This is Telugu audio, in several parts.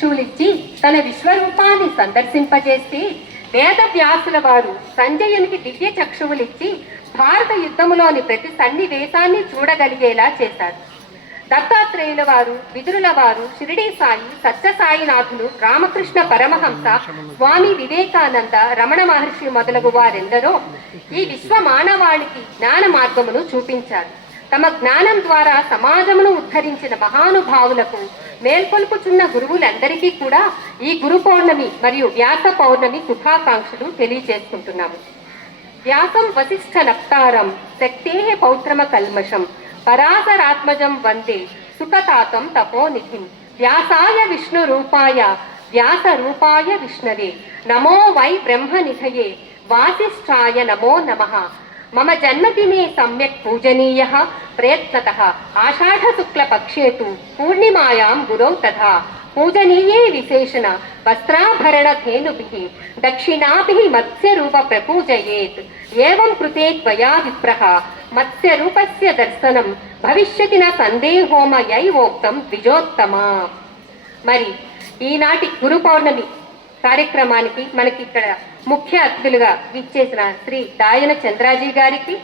చక్షువులిచ్చి తన విశ్వరూపాన్ని సందర్శింపజేస్తే వేదవ్యాసుల వారు సంజయునికి దివ్య చక్షువులిచ్చి భారత యుద్ధములోని ప్రతి సన్నివేశాన్ని చూడగలిగేలా చేశారు. దత్తాత్రేయుల వారు, విదురుల వారు, షిరిడీ సాయి, సత్యసాయినాథులు, రామకృష్ణ పరమహంస, స్వామి వివేకానంద, రమణ మహర్షి మొదలగు వారెందరో ఈ విశ్వ మానవాళికి జ్ఞాన మార్గమును చూపించారు. తమ జ్ఞానం ద్వారా సమాజమును ఉద్ధరించిన మహానుభావులకు మేల్కొల్పుచున్న గురువులందరికీ కూడా ఈ గురు పౌర్ణమి మరియు వ్యాస పౌర్ణమి శుభాకాంక్షలు తెలియజేసుకుంటున్నాము. వ్యాసం వశిష్ఠ నప్తారం శక్తే పౌత్రమ కల్మషం పరాశరాత్మజం వందే సుఖతాతం తపోనిధిం వ్యాసాయ విష్ణు రూపాయ వ్యాస రూపాయ విష్ణవే నమో వై బ్రహ్మనిధయే వాసిష్ఠాయ నమో నమః. మమ జన్మదినే సమ్యక్ పూజనీయః ప్రయత్నతః ఆషాఢ శుక్ల పక్షేతు పూర్ణిమాయాం గురౌ తథా పూజనీయే విశేషణ వస్త్రాభరణ ధేనుభిః దక్షిణాభిః మత్స్య రూప ప్రపూజయేత్. ఏవం కృతే త్వయా విప్రః మత్స్య రూపస్య దర్శనం భవిష్యతి న సందేహోమ యైవోక్తం ద్విజోత్తమ. మరి ఈనాటి గురు పౌర్ణమి కార్యక్రమానికి మనకి ఇక్కడ ముఖ్య అతిథులుగా విచ్చేసిన శ్రీ దాయన చంద్రాజీ గారికి,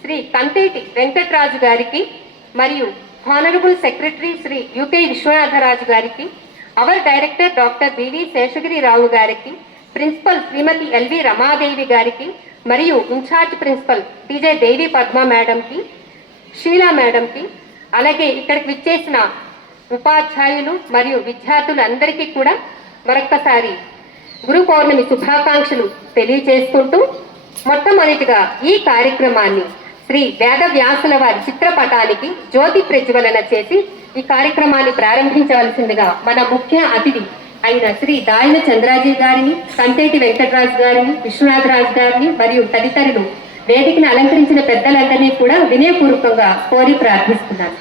శ్రీ కంతేటి వెంకటరాజు గారికి మరియు honourable secretary Shri U P Viswanatharaju గారికి, our director doctor B V Seshagirirao గారికి, ప్రిన్సిపల్ శ్రీమతి ఎల్వి రమాదేవి గారికి మరియు in-charge principal T J Devi Padma మేడంకి, షీలా మేడంకి, అలాగే ఇక్కడికి విచ్చేసిన ఉపాధ్యాయులు మరియు విద్యార్థులందరికీ కూడా మరొక్కసారి గురు పౌర్ణమి శుభాకాంక్షలు తెలియజేసుకుంటూ మొట్టమొదటిగా ఈ కార్యక్రమాన్ని శ్రీ వేదవ్యాసుల వారి చిత్రపటానికి జ్యోతి ప్రజ్వలన చేసి ఈ కార్యక్రమాన్ని ప్రారంభించవలసిందిగా మన ముఖ్య అతిథి అయిన శ్రీ దాయన చంద్రాజీ గారిని, కంతేటి వెంకటరాజు గారిని, విశ్వనాథరాజు గారిని మరియు తదితరులు వేదికను అలంకరించిన పెద్దలందరినీ కూడా వినయపూర్వకంగా కోరి ప్రార్థిస్తున్నాను.